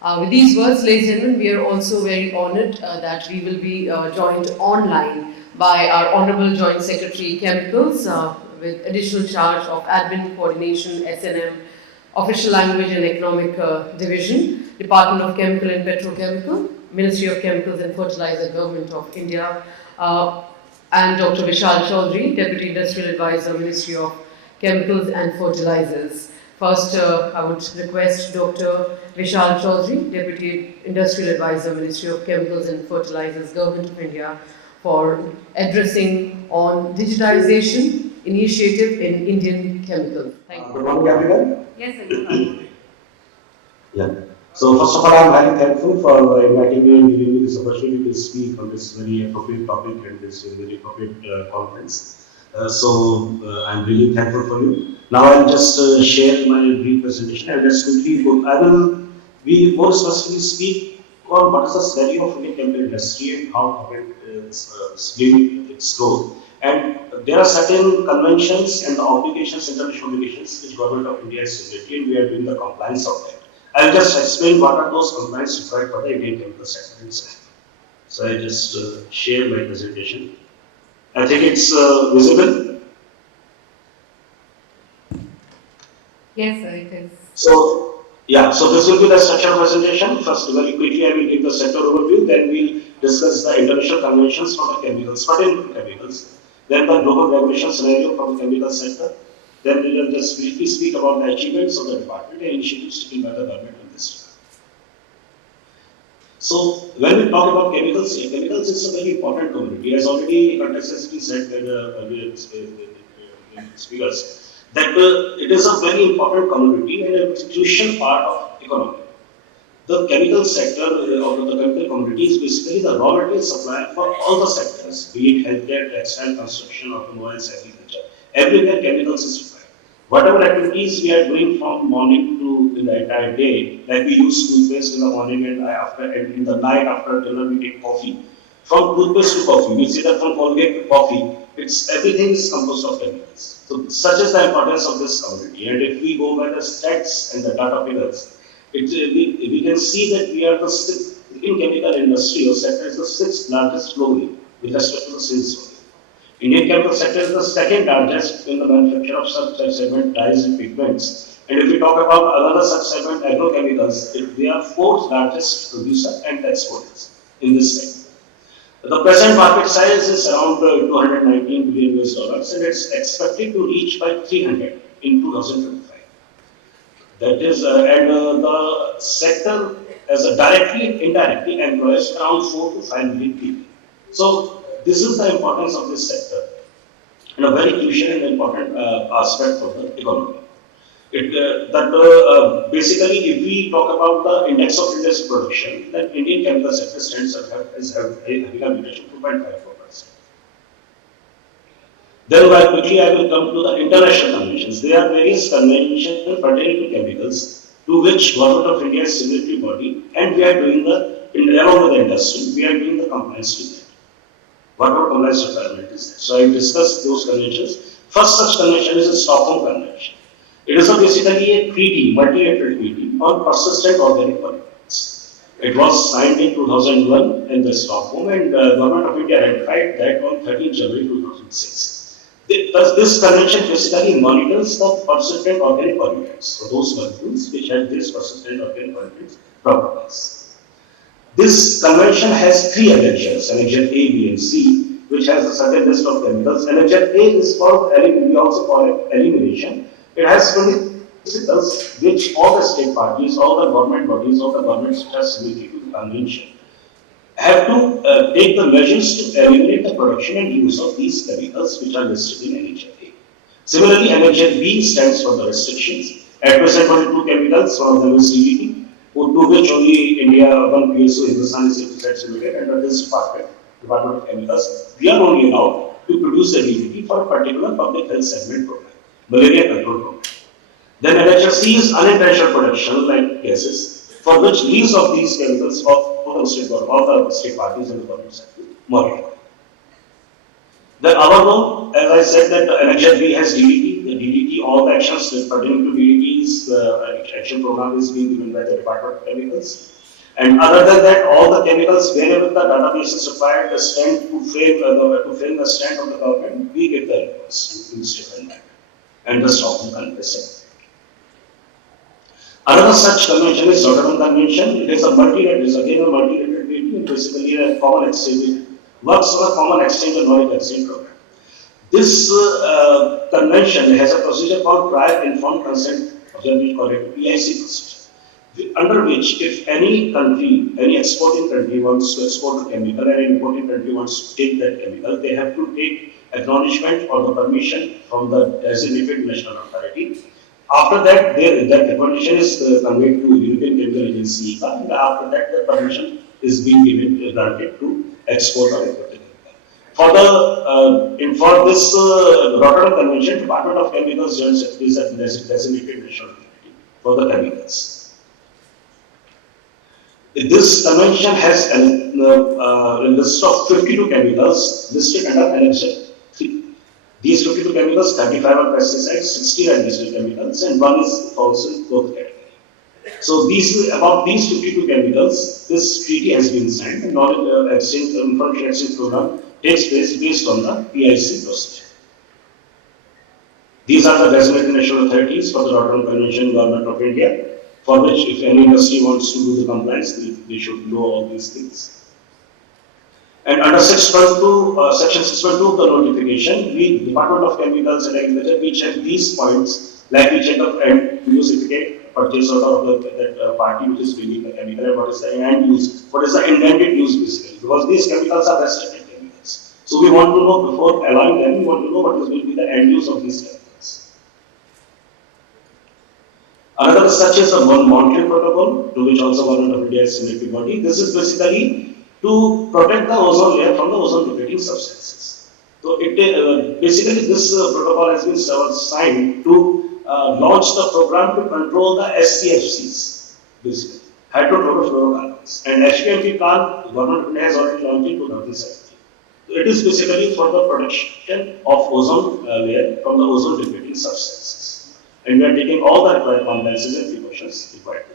With these words, ladies and gentlemen, we are also very honored that we will be joined online by our Honorable Joint Secretary Chemicals with additional charge of Admin Coordination, S&M, Official Language and Economic Division, Department of Chemical and Petrochemical, Ministry of Chemicals and Fertilizer, Government of India, and Dr. Vishal Choudhary, Deputy Industrial Advisor, Ministry of Chemicals and Fertilizers. First, I would request Dr. Vishal Choudhary, Deputy Industrial Advisor, Ministry of Chemicals and Fertilizers, Government of India, for addressing on digitization initiative in Indian chemicals. Thank you. Good morning, everyone. Yes, sir. Yeah. So first of all, I'm very thankful for inviting me and giving me this opportunity to speak on this very appropriate topic and this very appropriate conference. I'm really thankful for you. Now I'll just share my brief presentation and just quickly go. I will be more specifically speak on what is the scenario of Indian chemical industry and how it is scaling its growth. And there are certain conventions and obligations, international obligations, which Government of India has signatory, and we are doing the compliance of that. I'll just explain what are those compliance required for the Indian chemical sector itself. So I just share my presentation. I think it's visible. Yes, sir, it is. So, yeah, so this will be the structure presentation. First, very quickly, I will give the sector overview, then we'll discuss the international conventions for the chemicals, pertaining to chemicals, then the global regulation scenario for the chemical sector, then we will just briefly speak about the achievements of the department and initiatives taken by the government in this regard. So, when we talk about chemicals, chemicals is a very important commodity. As already contextually said by the earlier speakers, that it is a very important commodity and a crucial part of economy. The chemical sector or the chemical commodity is basically the raw material supply for all the sectors, be it healthcare, textile, construction, automobiles, agriculture. Everywhere chemicals is required. Whatever activities we are doing from morning to in the entire day, like we use toothpaste in the morning and in the night after dinner we take coffee. From toothpaste to coffee, we see that from Colgate to coffee, everything is composed of chemicals. So such is the importance of this commodity. And if we go by the stats and the data figures, we can see that we are the sixth in chemical industry or sector is the sixth largest globally with respect to the sales volume. Indian chemical sector is the second largest in the manufacture of such segment dyes and pigments. And if we talk about another such segment, agrochemicals, they are fourth largest producer and exporters in this segment. The present market size is around 219 billion US dollars, and it's expected to reach by 300 in 2025. That is, the sector as a directly and indirectly employs around 4 to 5 million people. So this is the importance of this sector and a very crucial and important aspect of the economy. Basically, if we talk about the index of industrial production, then Indian chemical sector stands at having leadership 2.54%. Then very quickly I will come to the international conventions. There are various conventions pertaining to chemicals to which Government of India is signatory body, and we are doing along with the industry, we are doing the compliance with that. Whatever compliance requirement is there. So I discussed those conventions. First such convention is the Stockholm Convention. It is basically a treaty, multilateral treaty on persistent organic pollutants. It was signed in 2001 in the Stockholm, and the Government of India ratified that on 13 January 2006. This convention basically monitors the persistent organic pollutants, so those molecules which have this persistent organic pollutants properties. This convention has three annexures, annexure A, B, and C, which has a certain list of chemicals. Annexure A is for, we also call it elimination. It has 20 principles which all the state parties, all the government bodies, all the governments which are signatory to the convention have to take the measures to eliminate the production and use of these chemicals which are listed in annexure A. Similarly, annexure B stands for the restrictions. At present, only two chemicals, one of them is DDT, to which only India, one PSO, Hindustan Insecticides Limited, under this Department of Chemicals, we are only allowed to produce the DDT for a particular public health segment program, malaria control program. Then annexure C is unintentional production like cases, for which use of these chemicals of all the state parties and the government sector monitored. The our role, as I said, that the annexure B has DDT. The DDT all the actions pertaining to DDTs. The action program is being given by the Department of Chemicals. And other than that, all the chemicals, wherever the database is required, the stand to frame the stand of the government, we get the request to step in that and the stock will confess. Another such convention is Choudhary Convention. It is again a multi-lateral treaty and basically a common exchange, works on a common exchange and knowledge exchange program. This convention has a procedure called prior informed consent, generally called it PIC procedure, under which if any country, any exporting country wants to export a chemical and an importing country wants to take that chemical, they have to take acknowledgement or the permission from the designated national authority. After that, that permission is conveyed to European Chemical Agency, and after that, the permission is being given, granted to export or import the chemical. For this Rotterdam Convention, Department of Chemicals is a designated national authority for the chemicals. This convention has a list of 52 chemicals listed under Annex 3. These 52 chemicals, 35 are pesticides, 60 are industrial chemicals, and 1 is also in growth category. So about these 52 chemicals, this treaty has been signed, and knowledge exchange, information exchange program takes place based on the PIC procedure. These are the designated national authorities for the Rotterdam Convention, Government of India, for which if any industry wants to do the compliance, they should know all these things. And under Section 6.2 of the notification, we, Department of Chemicals and Agriculture, we check these points, like we check the end use certificate, purchase order of that party which is bringing the chemical, and what is the end use, what is the intended use basically, because these chemicals are restricted chemicals. So we want to know before allowing them, we want to know what will be the end use of these chemicals. Another such is the Montreal Protocol, to which also Government of India is signatory body. This is basically to protect the ozone layer from the ozone depleting substances. So basically this protocol has been signed to launch the program to control the SCFCs, basically hydrochlorofluorocarbons, and HPMP plant the Government of India has already launched in 2017. So it is basically for the protection of ozone layer from the ozone depleting substances, and we are taking all the required compliances and precautions required.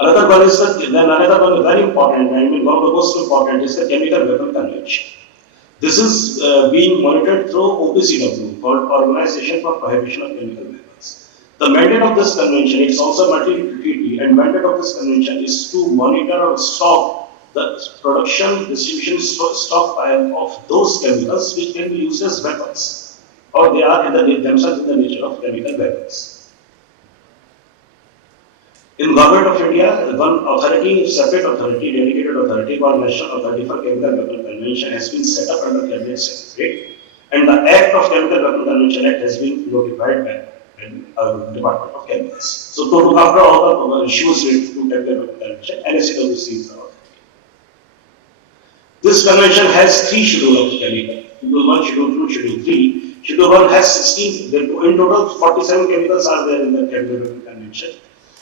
Another one is very important, I mean one of the most important is the Chemical Weapon Convention. This is being monitored through OPCW, called Organization for Prohibition of Chemical Weapons. The mandate of this convention, it's also a multi-treaty, and mandate of this convention is to monitor or stop the production, distribution, stockpile of those chemicals which can be used as weapons, or they are themselves in the nature of chemical weapons. In Government of India, one authority, separate authority, dedicated authority called National Authority for Chemical Weapon Convention has been set up under Cabinet Secretariat, and the Act of Chemical Weapon Convention Act has been notified by the Department of Chemicals. So to look after all the issues related to Chemical Weapon Convention, NSCWC is the authority. This convention has 3 schedules of chemical. Schedule 1, Schedule 2, Schedule 3. Schedule 1 has 16, in total 47 chemicals are there in the Chemical Weapon Convention.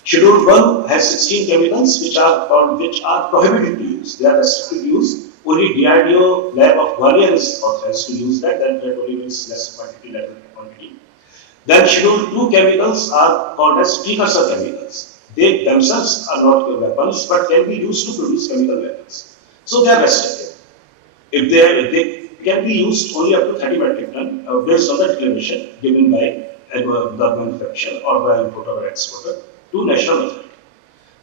Schedule 1 has 16 chemicals which are prohibited to use. They are restricted to use. Only DRDO lab of Gwalior is authorized to use that only means less quantity, less quantity. Then Schedule 2 chemicals are called as precursor chemicals. They themselves are not weapons but can be used to produce chemical weapons. So they are restricted. If they can be used only up to 30 metric ton based on the declaration given by the manufacturer or by importer or exporter to national authority.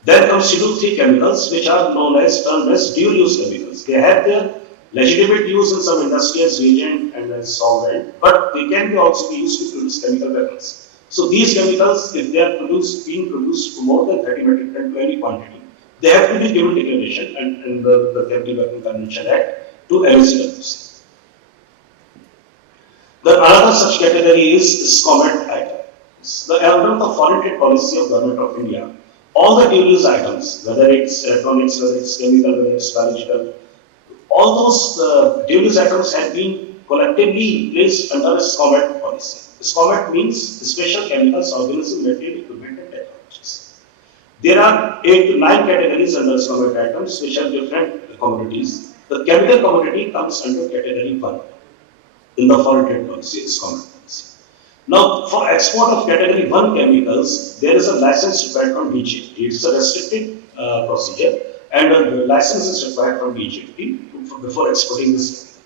Then comes Schedule 3 chemicals which are termed as dual use chemicals. They have their legitimate use in some industry as reagent and as solvent, but they can also be used to produce chemical weapons. So these chemicals, if they are being produced for more than 30 metric ton to any quantity, they have to be given declaration and the Chemical Weapon Convention Act to NSCWC. The another such category is SCOMET items. Under the foreign trade policy of Government of India, all the dual use items, whether it's electronics, whether it's chemical, whether it's biological, all those dual use items have been collectively placed under a SCOMET policy. SCOMET means Special Chemicals, Organism, Material, Equipment and Technologies. There are 8 to 9 categories under SCOMET items which have different commodities. The chemical commodity comes under category 1 in the foreign trade policy, SCOMET policy. Now, for export of category 1 chemicals, there is a license required from DGFT. It's a restricted procedure, and a license is required from DGFT before exporting this chemical.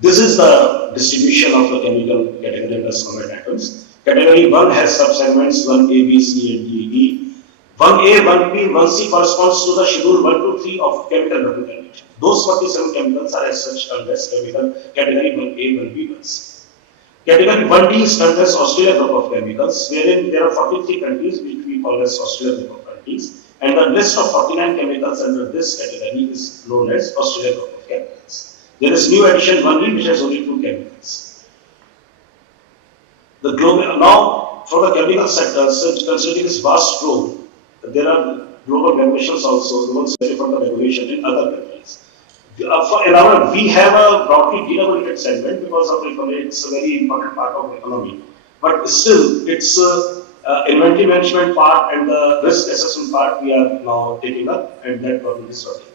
This is the distribution of the chemical category under Summit atoms. Category 1 has subsegments 1A, B, C, and D, E. 1A, 1B, 1C corresponds to the schedule 1 to 3 of chemical documentation. Those 47 chemicals are as such termed as chemical category 1A, 1B, 1C. Category 1D is termed as Australia group of chemicals, wherein there are 43 countries which we call as Australia group of countries, and the list of 49 chemicals under this category is known as Australia group of chemicals. There is new addition 1D which has only 2 chemicals. The global, now for the chemical sector, considering this vast growth, there are global regulations also, global for the regulation in other countries. We have a broadly deregulated segment because of the economy, it's a very important part of the economy. But still, it's inventory management part and the risk assessment part we are now taking up, and that problem is sorted.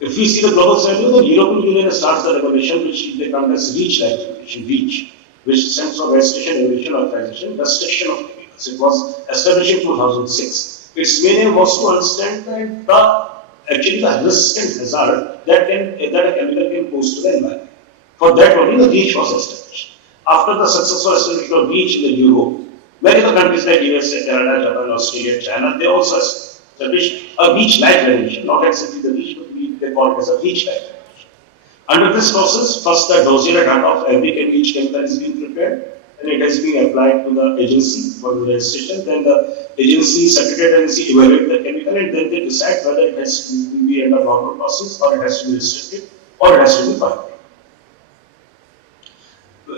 If we see the global scenario, the European Union starts the regulation which they term as REACH regulation, REACH, which stands for Registration, Regulation, Authorization, Restriction of Chemicals. It was established in 2006. Its main aim was to understand the risk and hazard that a chemical can pose to the environment. For that only the REACH was established. After the successful establishment of REACH in the Europe, many other countries like USA, Canada, Japan, Australia, China, they also established a REACH-like regulation, not exactly the REACH, but they call it as a REACH-like regulation. Under this process, first the dossier data of every each chemical is being prepared, and it has been applied to the agency for the registration. Then the agency, secretariat agency evaluate the chemical, and then they decide whether it has to be under normal process, or it has to be restricted, or it has to be filed.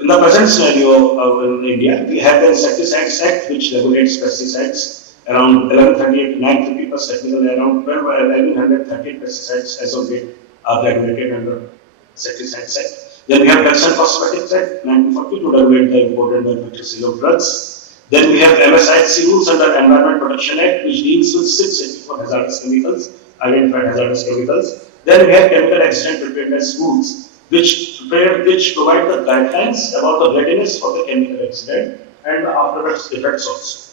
In the present scenario in India, we have the Insecticides Act, which regulates pesticides. Around 1138, 950 plus technical, around 1138 pesticides as of date are regulated under Insecticides Act. Then we have Drugs and Cosmetics Act, 1940, to regulate the imported manufactured sale of drugs. Then we have MSIC rules under Environment Protection Act, which deals with safety for hazardous chemicals, identified hazardous chemicals. Then we have Chemical Accident Preparedness rules, which provide the guidelines about the readiness for the chemical accident and afterwards effects also.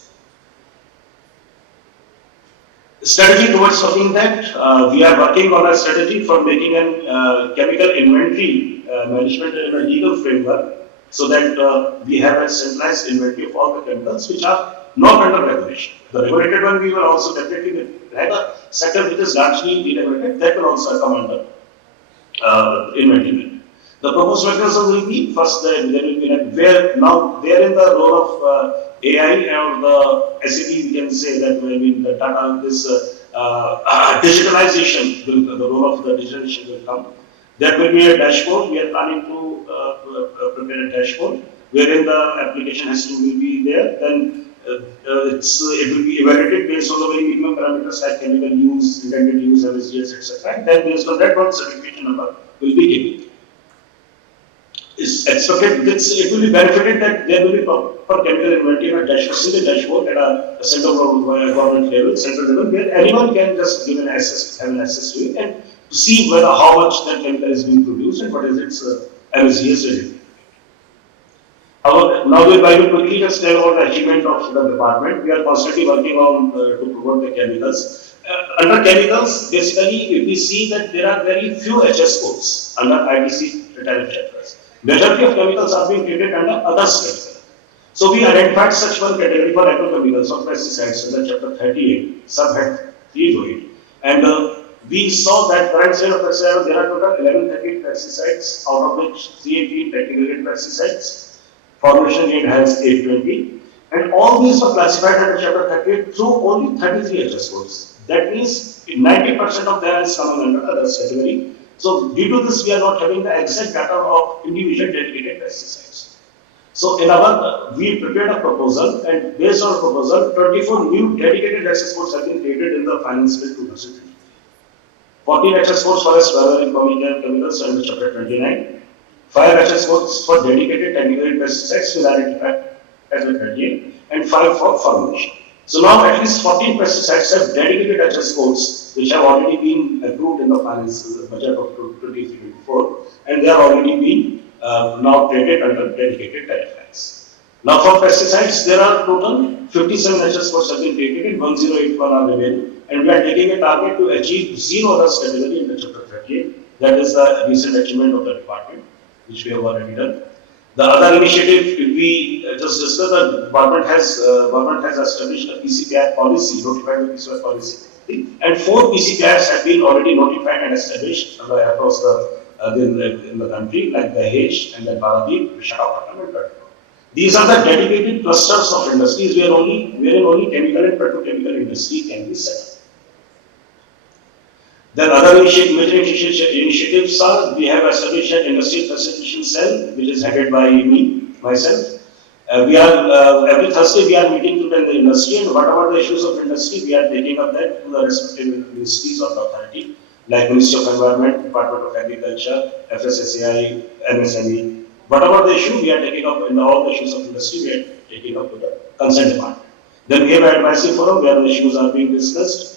Strategy towards solving that, we are working on a strategy for making a chemical inventory management in a legal framework, so that we have a centralized inventory of all the chemicals which are not under regulation. The regulated one we will also definitely have a sector which is largely deregulated, that will also come under inventory management. The proposed mechanism will be first there will be where in the role of AI or the SAP, we can say that the data, this digitalization, the role of the digitalization will come. There will be a dashboard. We are planning to prepare a dashboard wherein the application has to be there. Then it will be evaluated based on the very minimum parameters like chemical use, intended use, MSGS, etc. Then based on that, one certification number will be given. Is expected it will be benefited that there will be proper chemical inventory and a single dashboard at a central government level, central level, where anyone can just have an access to it and see whether how much that chemical is being produced and what is its MSGS rating. Now I will quickly just tell about the achievement of the department. We are constantly working on to promote the chemicals. Under chemicals, basically, we see that there are very few HS codes under ITC tariff chapters. Majority of chemicals are being treated under others category. So we identified such one category for agrochemicals or pesticides under chapter 38, subhead 308. And we saw that current sale of pesticides, there are total 1138 pesticides, out of which 318 technical grade pesticides. Formulation grade has 820. And all these were classified under chapter 38 through only 33 HS codes. That means 90% of them is coming under others category. So due to this, we are not having the exact data of individual dedicated pesticides. So we prepared a proposal, and based on the proposal, 24 new dedicated access codes have been created in the Finance Bill 2003. 14 access codes for swearing chemicals under chapter 29. 5 access codes for dedicated technical pesticides will identify as the 38, and 5 for formulation. So now at least 14 pesticides have dedicated HS codes, which have already been approved in the finance budget of 2023-24, and they are already being now traded under dedicated tariff lines. Now for pesticides, there are total 57 HS spots have been created and 1081 are remaining, and we are taking a target to achieve zero rust category in the chapter 38. That is the recent achievement of the department, which we have already done. The other initiative we just discussed, the government has established a PCPI policy, notified the PCPI policy, and 4 PCPIs have been already notified and established across in the country, like the Dahej and the Paradip, Visakhapatnam, and Patna. These are the dedicated clusters of industries wherein only chemical and petrochemical industry can be set up. Then other major initiatives are, we have established an industrial facilitation cell, which is headed by myself. Every Thursday we are meeting to the industry, and whatever the issues of industry, we are taking up that to the respective ministries or the authority, like Ministry of Environment, Department of Agriculture, FSSAI, MSME. Whatever the issue, we are taking up in all the issues of industry, we are taking up to the concerned department. Then we have an advisory forum where the issues are being discussed.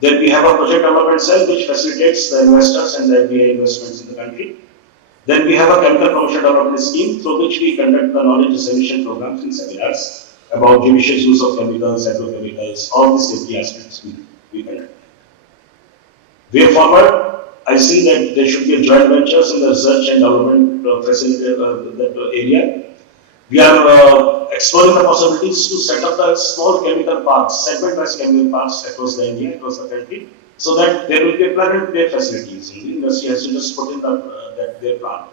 Then we have a project development cell which facilitates the investors and the FDI investments in the country. Then we have a chemical promotion development scheme through which we conduct the knowledge dissemination programs and seminars about judicious use of chemicals, agrochemicals, all these safety aspects we conduct. Way forward, I see that there should be a joint ventures in the research and development facility that area. We are exploring the possibilities to set up the small chemical parks, segment-wise chemical parks across the India, across the country, so that there will be a plug-and-play facilities. The industry has to just put in their plant.